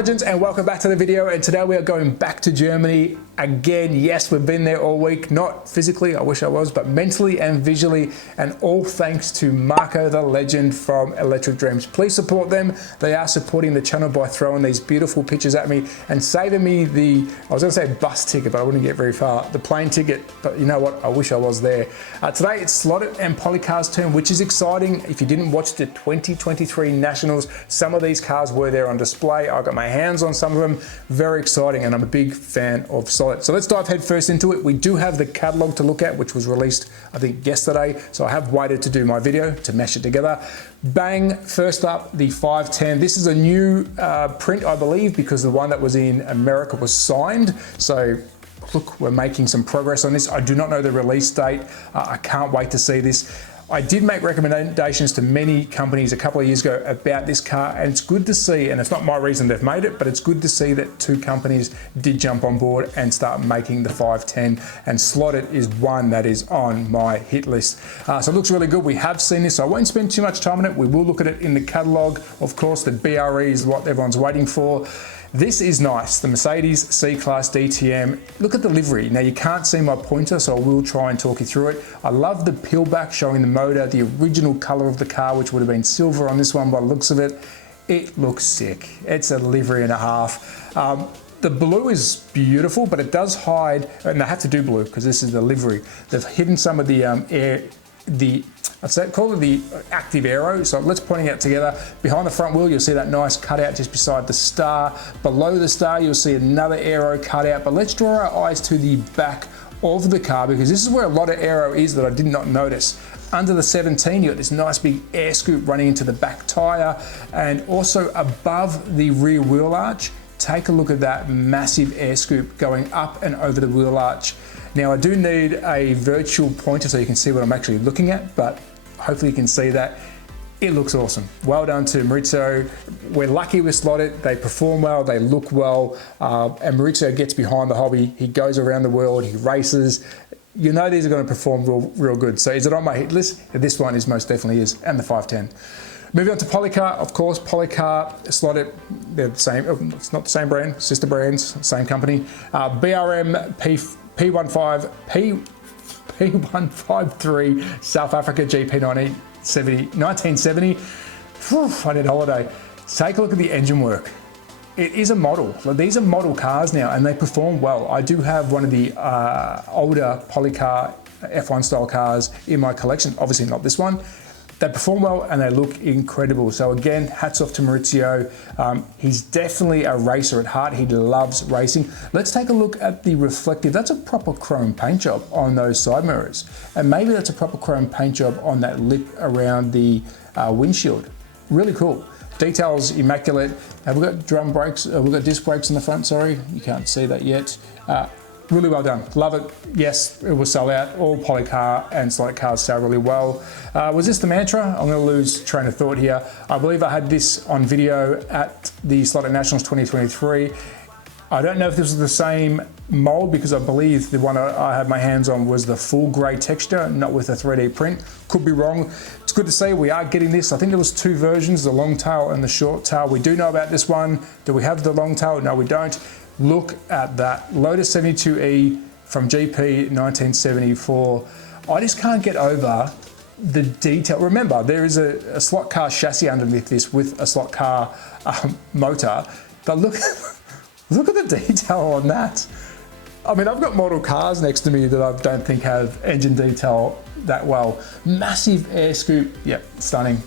legends, and welcome back to the video. And today we are going back to Germany again. Yes, we've been there all week, not physically, I wish I was, but mentally and visually, and all thanks to Marco the legend from Electric Dreams. Please support them. They are supporting the channel by throwing these beautiful pictures at me and saving me the, I was going to say bus ticket, but I wouldn't get very far, the plane ticket. But you know what, I wish I was there. Today it's Slotted and Policar's turn, which is exciting. If you didn't watch the 2023 Nationals, some of these cars were there on display. I got my hands on some of them. Very exciting, and I'm a big fan of Solid. So let's dive head first into it. We do have the catalogue to look at, which was released, I think, yesterday. So I have waited to do my video to mesh it together. Bang, first up, the 510. This is a new print, I believe, because the one that was in America was signed. So look, we're making some progress on this. I do not know the release date. I can't wait to see this. I did make recommendations to many companies a couple of years ago about this car, and it's good to see, and it's not my reason they've made it, but it's good to see that two companies did jump on board and start making the 510, and Slotted is one that is on my hit list. So it looks really good. We have seen this, so I won't spend too much time on it. We will look at it in the catalogue. Of course, the BRE is what everyone's waiting for. This is nice, the Mercedes C-Class DTM. Look at the livery. Now you can't see my pointer, so I will try and talk you through it. I love the peel back showing the motor, the original color of the car, which would have been silver on this one by the looks of it. It looks sick. It's a livery and a half. The blue is beautiful, but it does hide, and they have to do blue because this is the livery. They've hidden some of the call it the active aero. So let's point it out together. Behind the front wheel, you'll see that nice cutout just beside the star. Below the star, you'll see another aero cutout. But let's draw our eyes to the back of the car, because this is where a lot of aero is that I did not notice. Under the 17, you got this nice big air scoop running into the back tire, and also above the rear wheel arch, take a look at that massive air scoop going up and over the wheel arch. Now I do need a virtual pointer so you can see what I'm actually looking at, but hopefully you can see that. It looks awesome. Well done to Maurizio. We're lucky with Slotted. They perform well, they look well, and Maurizio gets behind the hobby. He goes around the world, he races. You know these are going to perform real good. So is it on my hit list? This one is most definitely is, and the 510. Moving on to Policar, of course, Policar, Slotted, they're the same, it's not the same brand, sister brands, same company. BRM P153 South Africa GP 1970. Whew, I need a holiday. Take a look at the engine work. It is a model. These are model cars now, and they perform well. I do have one of the older Policar F1 style cars in my collection, obviously not this one. They perform well and they look incredible. So again, hats off to Maurizio. He's definitely a racer at heart. He loves racing. Let's take a look at the reflective. That's a proper chrome paint job on those side mirrors. And maybe that's a proper chrome paint job on that lip around the windshield. Really cool. Details immaculate. Have we got drum brakes? We've got disc brakes in the front, sorry. You can't see that yet. Really well done. Love it. Yes, it will sell out. All Policar and Slotted cars sell really well. Was this the Mantra? I'm going to lose train of thought here. I believe I had this on video at the Slotted Nationals 2023. I don't know if this was the same mold, because I believe the one I had my hands on was the full grey texture, not with a 3D print. Could be wrong. It's good to see we are getting this. I think there was two versions, the long tail and the short tail. We do know about this one. Do we have the long tail? No, we don't. Look at that. Lotus 72E from GP 1974. I just can't get over the detail. Remember, there is a slot car chassis underneath this with a slot car motor. But look at the detail on that. I mean, I've got model cars next to me that I don't think have engine detail that well. Massive air scoop. Yep, stunning.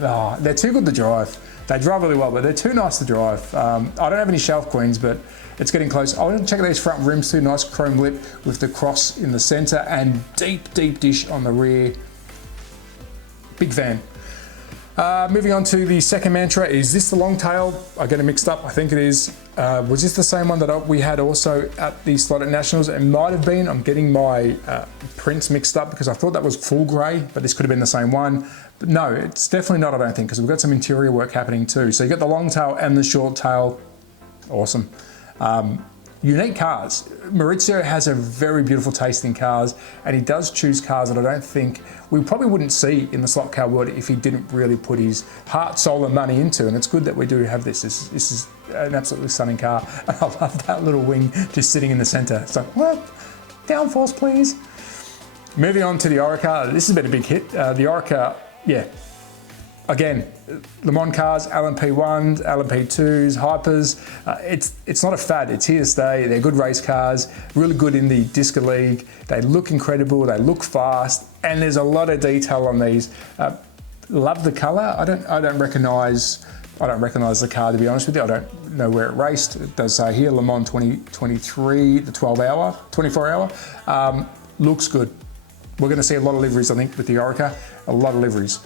Oh, they're too good to drive. They drive really well, but they're too nice to drive. I don't have any shelf queens, but it's getting close. I want to check these front rims too. Nice chrome lip with the cross in the center and deep dish on the rear. Big fan. Moving on to the second Mantra. Is this the long tail? I get it mixed up. I think it is. Was this the same one that we had also at the Slotted Nationals? It might have been. I'm getting my prints mixed up because I thought that was full grey, but this could have been the same one. But no, it's definitely not, I don't think, because we've got some interior work happening too. So you got the long tail and the short tail. Awesome. Unique cars. Maurizio has a very beautiful taste in cars, and he does choose cars that I don't think we probably wouldn't see in the slot car world if he didn't really put his heart, soul and money into. And it's good that we do have this. This is an absolutely stunning car. And I love that little wing just sitting in the center. It's like, what? Downforce, please. Moving on to the Orica. This has been a big hit. The Orica, yeah. Again, Le Mans cars, LMP1s, LMP2s, Hypers. It's not a fad, it's here to stay. They're good race cars, really good in the Disco League. They look incredible, they look fast, and there's a lot of detail on these. Love the color. I don't recognize the car, to be honest with you. I don't know where it raced. It does say here, Le Mans 2023, the 24 hour. Looks good. We're gonna see a lot of liveries, I think, with the Orica, a lot of liveries.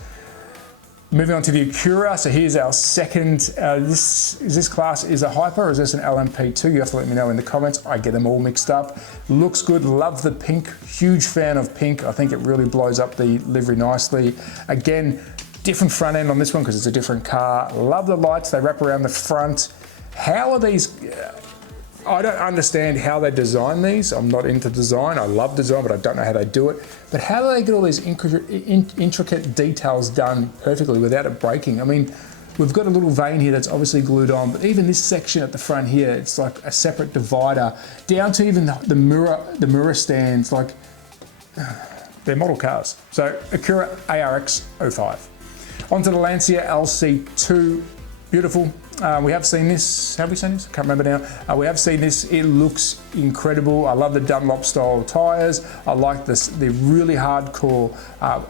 Moving on to the Acura, so here's our second, this class is a Hyper or is this an LMP2? You have to let me know in the comments. I get them all mixed up. Looks good, love the pink, huge fan of pink. I think it really blows up the livery nicely. Again, different front end on this one because it's a different car. Love the lights, they wrap around the front. How are these, I don't understand how they design these. I'm not into design. I love design, but I don't know how they do it. But how do they get all these intricate details done perfectly without it breaking? I mean, we've got a little vane here that's obviously glued on, but even this section at the front here, it's like a separate divider, down to even the mirror stands, like, they're model cars. So Acura ARX 05. Onto the Lancia LC2, beautiful. We have seen this, have we seen this? I can't remember now. We have seen this, it looks incredible. I love the Dunlop style tyres. I like this, the really hardcore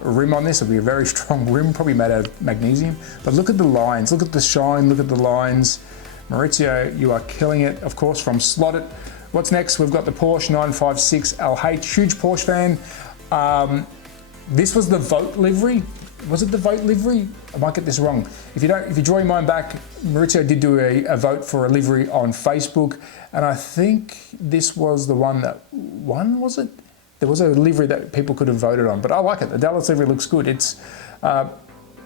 rim on this. It'll be a very strong rim, probably made out of magnesium. But look at the lines, look at the shine, look at the lines. Maurizio, you are killing it, of course, from Slotted. What's next? We've got the Porsche 956 LH, huge Porsche fan. This was the Vote livery. Was it the Vote livery? I might get this wrong. If you draw your mind back, Maurizio did do a vote for a livery on Facebook, and I think this was the one that won, was it? There was a livery that people could have voted on, but I like it. The Dallas livery looks good. It's, I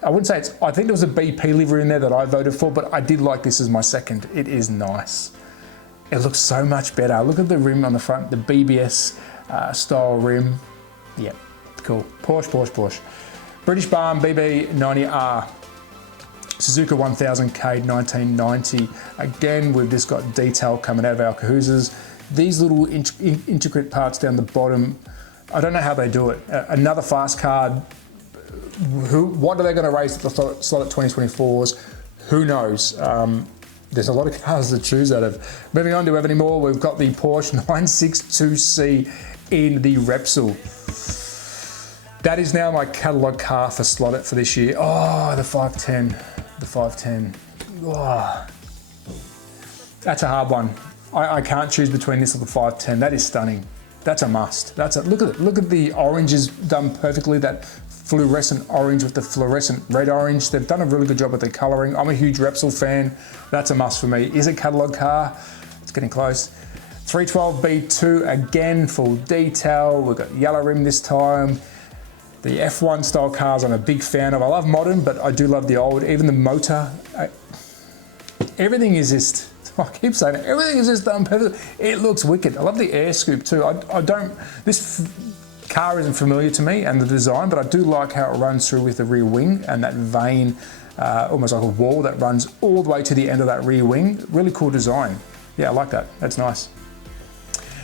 wouldn't say it's, I think there was a BP livery in there that I voted for, but I did like this as my second. It is nice. It looks so much better. Look at the rim on the front, the BBS style rim. Yeah, cool. Porsche. British Barn BB90R, Suzuka 1000K 1990. Again, we've just got detail coming out of our Cahuzas. These little intricate parts down the bottom, I don't know how they do it. Another fast car, what are they going to race at the slot at 2024s? Who knows? There's a lot of cars to choose out of. Moving on, do we have any more? We've got the Porsche 962C in the Repsol. That is now my catalogue car for Slotted for this year. Oh, the 510. Oh. That's a hard one. I can't choose between this or the 510. That is stunning. That's a must. Look at it. Look at the oranges done perfectly. That fluorescent orange with the fluorescent red orange. They've done a really good job with the colouring. I'm a huge Repsol fan. That's a must for me. Is it a catalogue car? It's getting close. 312B2 again, full detail. We've got yellow rim this time. The F1 style cars I'm a big fan of. I love modern, but I do love the old. Even the motor, everything is just, I keep saying it, everything is just done perfectly. It looks wicked. I love the air scoop too. This car isn't familiar to me and the design, but I do like how it runs through with the rear wing and that vane, almost like a wall that runs all the way to the end of that rear wing. Really cool design. Yeah, I like that. That's nice.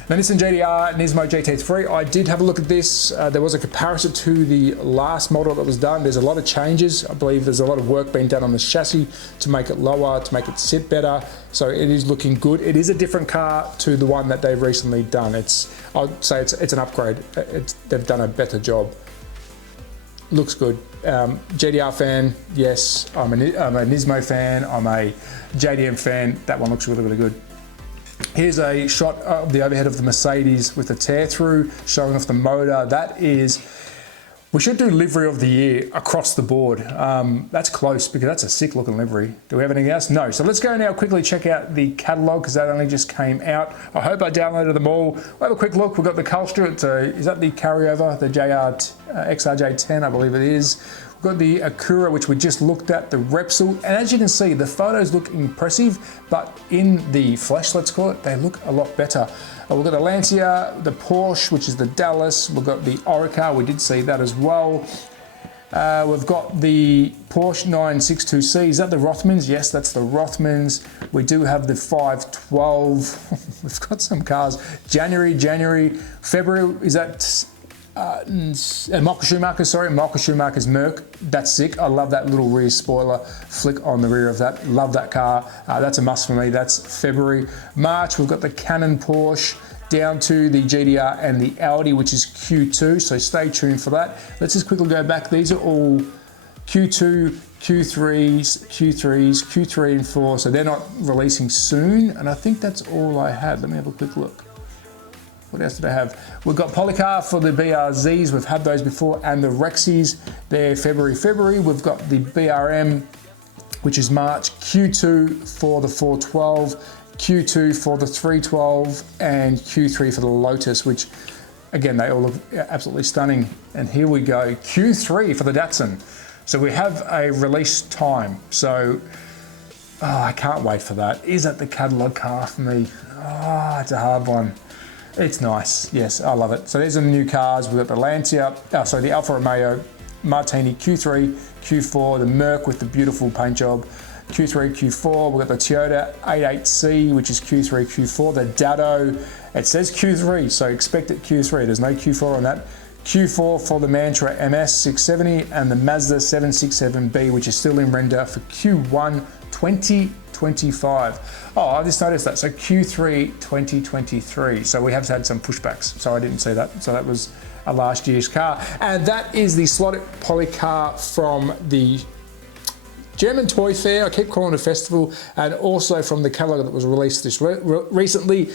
Now, Nissan Nismo JT3, I did have a look at this. There was a comparison to the last model that was done. There's a lot of changes. I believe there's a lot of work being done on the chassis to make it lower, to make it sit better. So it is looking good. It is a different car to the one that they've recently done. I'd say it's an upgrade. They've done a better job. Looks good. GDR fan, yes. I'm a Nismo fan. I'm a JDM fan. That one looks really, really good. Here's a shot of the overhead of the Mercedes with the tear through, showing off the motor. That is, we should do livery of the year across the board. That's close because that's a sick looking livery. Do we have anything else? No. So let's go now quickly check out the catalogue because that only just came out. I hope I downloaded them all. We'll have a quick look. We've got the Culture. Is that the carryover? The XRJ10, I believe it is. We've got the Acura, which we just looked at, the Repsol, and as you can see, the photos look impressive, but in the flesh, let's call it, they look a lot better. We've got the Lancia, the Porsche, which is the Dallas, we've got the Orica, we did see that as well. We've got the Porsche 962C. Is that the Rothmans? Yes, that's the Rothmans. We do have the 512. We've got some cars. January, February. Is that Michael Schumacher? Sorry, Michael Schumacher's Merc. That's sick. I love that little rear spoiler flick on the rear of that. Love that car. That's a must for me. That's February. March, we've got the Canon Porsche, down to the GDR and the Audi, which is Q2, so stay tuned for that. Let's just quickly go back. These are all Q2, Q3s, Q3 and 4, so they're not releasing soon, and I think that's all I had. Let me have a quick look. What else did I have? We've got Policar for the BRZs, we've had those before, and the Rexys, they're February. We've got the BRM, which is March, Q2 for the 412, Q2 for the 312, and Q3 for the Lotus, which again, they all look absolutely stunning. And here we go, Q3 for the Datsun. So we have a release time. So, I can't wait for that. Is that the catalog car for me? Oh, it's a hard one. It's nice, yes, I love it. So there's some new cars. We've got the Lancia, the Alfa Romeo Martini Q3, Q4, the Merc with the beautiful paint job, Q3, Q4, we've got the Toyota 88C, which is Q3, Q4, the Datto, it says Q3, so expect it Q3, there's no Q4 on that. Q4 for the Mantra MS 670 and the Mazda 767B, which is still in render for Q1 2025. Oh, I just noticed that, so Q3 2023, so we have had some pushbacks, so I didn't see that, so that was a last year's car. And that is the slotted Policar from the German Toy Fair, I keep calling it a festival, and also from the catalog that was released this recently.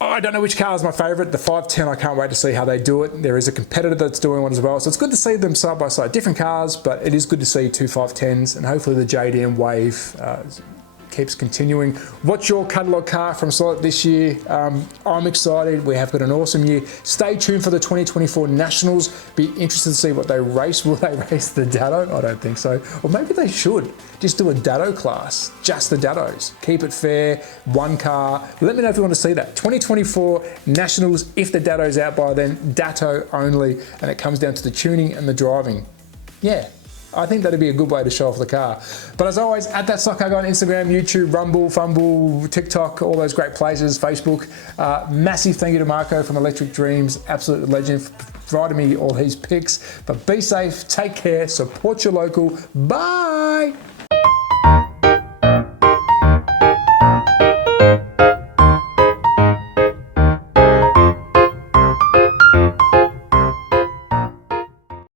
I don't know which car is my favourite. The 510, I can't wait to see how they do it. There is a competitor that's doing one as well, so it's good to see them side by side. Different cars, but it is good to see two 510s, and hopefully the JDM wave keeps continuing. What's your catalogue car from Slot this year? I'm excited. We have got an awesome year. Stay tuned for the 2024 Nationals. Be interested to see what they race. Will they race the Datto? I don't think so. Or maybe they should. Just do a Datto class. Just the Dattos. Keep it fair. One car. Let me know if you want to see that. 2024 Nationals, if the Datto's out by then, Datto only. And it comes down to the tuning and the driving. Yeah. I think that'd be a good way to show off the car. But as always, at That Stock Car Guy on Instagram, YouTube, Rumble, Fumble, TikTok, all those great places, Facebook. Massive thank you to Marco from Electric Dreams, absolute legend, for providing me all his picks. But be safe, take care, support your local. Bye!